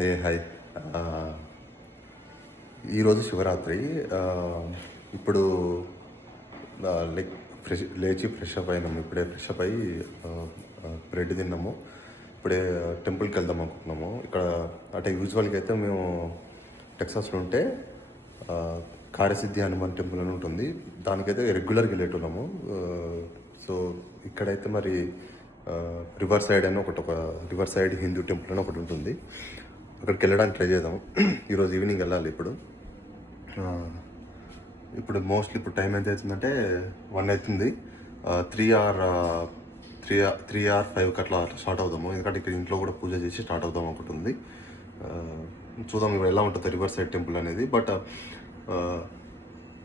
ఏ hi. ఈరోజు శివరాత్రి. ఇప్పుడు like fresh లేచి ఫ్రెష్ అప్ అయినాము ఇప్పుడే ఫ్రెష్ అప్ అయ్యి బ్రెడ్ తిన్నాము. ఇప్పుడే టెంపుల్కి వెళ్దాం అనుకుంటున్నాము. ఇక్కడ అంటే యూజువల్గా అయితే మేము టెక్సాస్లో ఉంటే ఆ, హనుమాన్ టెంపుల్ అని ఉంటుంది. దానికైతే రెగ్యులర్గా వెళ్ళేటున్నాము సో ఇక్కడైతే మరి రివర్ సైడ్ అని ఒకటి ఒక రివర్ సైడ్ హిందూ టెంపుల్ అని ఒకటి ఉంటుంది. అక్కడికి వెళ్ళడానికి ట్రై చేద్దాం. ఈరోజు ఈవినింగ్ వెళ్ళాలి ఇప్పుడు. ఇప్పుడు మోస్ట్లీ ఇప్పుడు టైం ఎంత అవుతుందంటే వన్ అవుతుంది. Three or three three or ఫైవ్కి అట్లా స్టార్ట్ అవుదాము. ఎందుకంటే ఇక్కడ ఇంట్లో కూడా పూజ చేసి స్టార్ట్ అవుదాం ఒకటి ఉంది. చూద్దాం ఇప్పుడు ఎలా ఉంటుంది రివర్ సైడ్ టెంపుల్ అనేది. బట్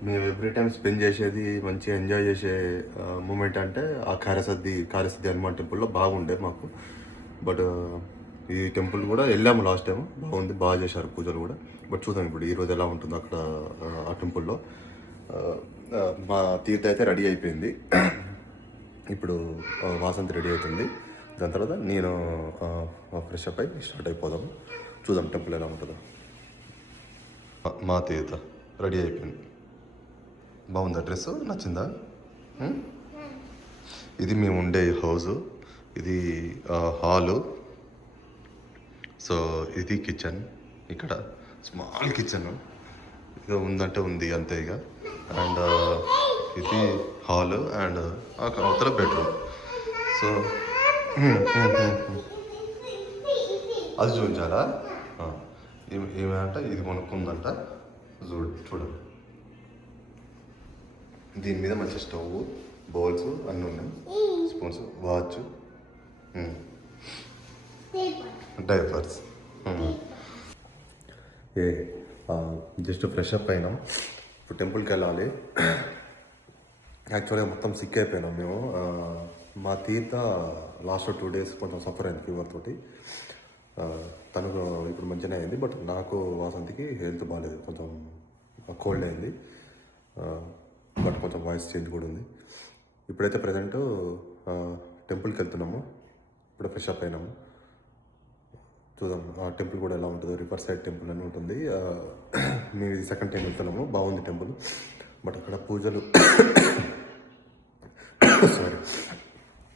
మేము ఎవ్రీ టైం స్పెండ్ చేసేది మంచిగా ఎంజాయ్ చేసే మూమెంట్ అంటే ఆ కార్యసద్ది కార్యసద్ది హనుమాన్ టెంపుల్లో బాగుండే మాకు. బట్ ఈ టెంపుల్ కూడా వెళ్ళాము లాస్ట్ టైం. బాగుంది బాగా చేశారు పూజలు కూడా. బట్ చూద్దాం ఇప్పుడు ఈ రోజు ఎలా ఉంటుందో అక్కడ ఆ, టెంపుల్లో. మా తీర్థ అయితే రెడీ అయిపోయింది. ఇప్పుడు వాసంతి రెడీ అవుతుంది. దాని తర్వాత నేను ఫ్రెష్ అప్ అయి స్టార్ట్ అయిపోదాం చూద్దాం టెంపుల్ ఎలా ఉంటుందో. మా తీర్థ రెడీ అయిపోయింది. బాగుందా డ్రెస్? నచ్చిందా? ఇది మేము ఉండే హౌజు. ఇది హాలు. సో ఇది కిచెన్. ఇక్కడ స్మాల్ కిచెన్. ఇక ఉందంటే ఉంది అంతే ఇక. అండ్ ఇది హాల్ అండ్ అవతల బెడ్రూమ్. సో అది చూపించాలా? ఏమంటే? ఈమె- ఇది కొనుక్కుందంట చూడు చూడండి. దీని మీద మంచి స్టవ్ బౌల్స్ అన్నీ ఉన్నాయి. Spoons watch. Diapers a just fresh up అయినాం. ఇప్పుడు టెంపుల్కి వెళ్ళాలి. యాక్చువల్గా మొత్తం సిక్ అయిపోయినాం మేము. మా తీర్థ లాస్ట్ టూ డేస్ కొంచెం సఫర్ అయింది ఫీవర్ తోటి. ఆ, తనకు ఇప్పుడు మంచిగా అయింది బట్ నాకు వాసంతికి హెల్త్ బాగాలేదు కొంచెం కోల్డ్ అయింది. బట్ కొంచెం వాయిస్ చేంజ్ కూడా ఉంది. ఇప్పుడైతే ప్రజెంట్ టెంపుల్కి వెళ్తున్నాము. ఇప్పుడు ఫ్రెష్ అప్ అయినాము. చూద్దాం. ఆ టెంపుల్ కూడా ఎలా ఉంటుందో. రివర్ సైడ్ టెంపుల్ అని ఉంటుంది. మేము ఇది సెకండ్ టైం వెళ్తున్నాము బాగుంది టెంపుల్. బట్ అక్కడ పూజలు సారీ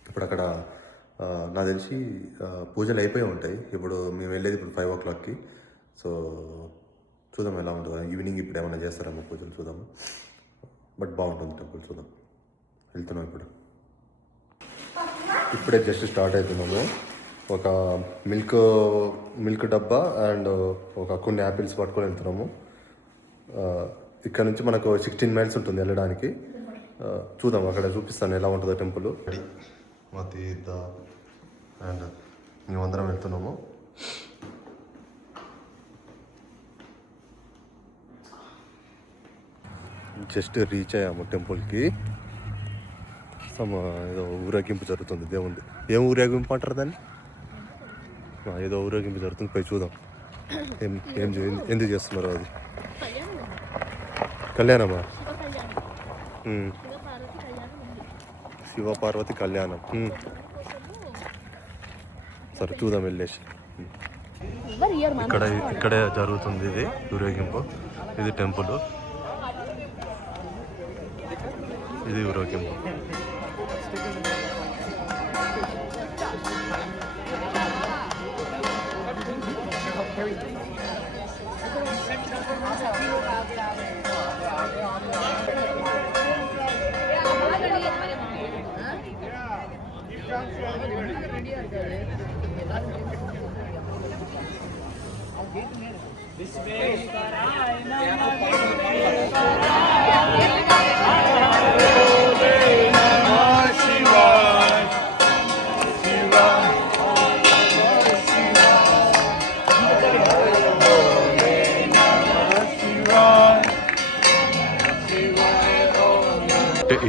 ఇప్పుడు అక్కడ నాకు తెలిసి పూజలు అయిపోయి ఉంటాయి. ఇప్పుడు మేము వెళ్ళేది ఇప్పుడు ఫైవ్ ఓ క్లాక్కి సో చూద్దాం ఎలా ఉంటుందో. ఈవినింగ్ ఇప్పుడు ఏమైనా చేస్తారేమో పూజలు? చూద్దాము. బట్ బాగుంటుంది టెంపుల్ చూద్దాం. వెళ్తున్నాం ఇప్పుడు. ఇప్పుడే జస్ట్ స్టార్ట్ అవుతున్నాము. ఒక మిల్క్ మిల్క్ డబ్బా అండ్ ఒక కొన్ని యాపిల్స్ పట్టుకొని వెళ్తున్నాము. ఇక్కడ నుంచి మనకు సిక్స్టీన్ మైల్స్ ఉంటుంది వెళ్ళడానికి. చూద్దాం అక్కడ చూపిస్తాను ఎలా ఉంటుందో టెంపుల్. మా తీర్థ అండ్ మేమందరం వెళ్తున్నాము. జస్ట్ రీచ్ అయ్యాము టెంపుల్కి. సమ ఏదో ఊరేగింపు జరుగుతుంది దేవుంది ఏం ఊరేగింపు అంటారు దాన్ని? ఏదో ఊరేగింపు జరుగుతుంది పోయి చూద్దాం. ఏం ఏం చే- ఎందుకు చేస్తున్నారు అది? కళ్యాణమా? శివ పార్వతి కళ్యాణం. సరే చూద్దాం వెళ్ళేసి. ఇక్కడ ఇక్కడే జరుగుతుంది ఇది ఊరేగింపు. ఇది టెంపుల్. ఇది ఊరేగింపు.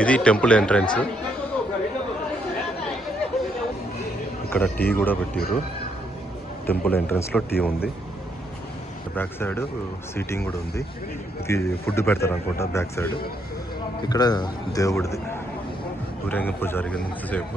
ఇది టెంపుల్ ఎంట్రన్స్. ఇక్కడ టీ కూడా పెట్టారు టెంపుల్ ఎంట్రన్స్లో టీ ఉంది. బ్యాక్ సైడ్ సీటింగ్ కూడా ఉంది. ఇది ఫుడ్ పెడతారు అనుకుంటా బ్యాక్ సైడ్. ఇక్కడ దేవుడిది. ఊరేగింపు జరిగింది ఇంతసేపు.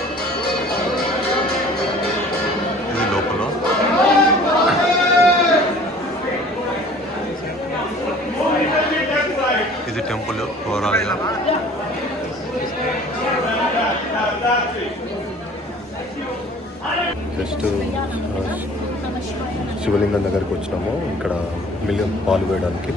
టెంపుల్ జస్ట్ శివలింగం దగ్గరికి వచ్చినాము. ఇక్కడ మిలియన్ పాలు వేయడానికి.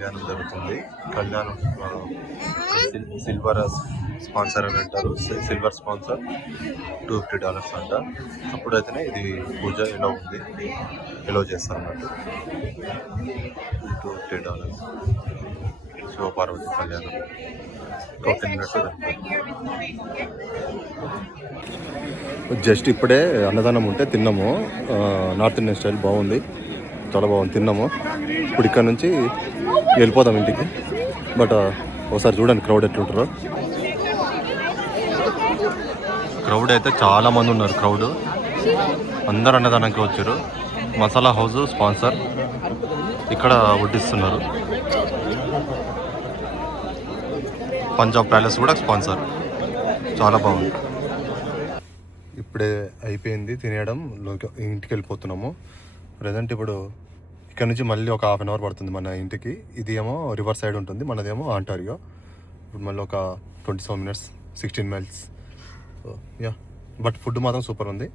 కళ్యాణం జరుగుతుంది. కళ్యాణం సిల్వర్ స్పాన్సర్ అని అంటారు. Silver sponsor two fifty dollars అంట. అప్పుడైతేనే ఇది పూజ ఎలా ఉంది ఎలా చేస్తారు అన్నట్టు two fifty dollars Shiva Parvati కళ్యాణం. జస్ట్ ఇప్పుడే అన్నదానం ఉంటే తిన్నాము. నార్త్ ఇండియన్ స్టైల్ బాగుంది. చాలా బాగుంది. తిన్నాము. ఇప్పుడు ఇక్కడ నుంచి వెళ్ళిపోదాం ఇంటికి. బట్ ఒకసారి చూడండి క్రౌడ్ ఎట్లుంటారో క్రౌడ్ అయితే చాలా మంది ఉన్నారు క్రౌడ్ అందరు అన్నదానానికి వచ్చారు. మసాలా హౌస్ స్పాన్సర్ ఇక్కడ వడ్డిస్తున్నారు. పంజాబ్ ప్యాలెస్ కూడా స్పాన్సర్. చాలా బాగుంది. ఇప్పుడే అయిపోయింది తినేయడం లోకి- ఇంటికి వెళ్ళిపోతున్నాము. ప్రజెంట్ ఇప్పుడు ఇక్కడ నుంచి మళ్ళీ ఒక హాఫ్ అన్ అవర్ పడుతుంది మన ఇంటికి. ఇది ఏమో రివర్ సైడ్ ఉంటుంది మనదేమో ఆంటారియో ఇప్పుడు మళ్ళీ ఒక twenty seven minutes sixteen miles yeah but food మాత్రం సూపర్ ఉంది.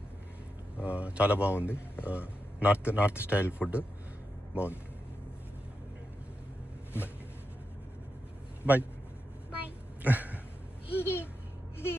ఆ, చాలా బాగుంది. నార్త్ నార్త్ స్టైల్ ఫుడ్ బాగుంది. Bye bye.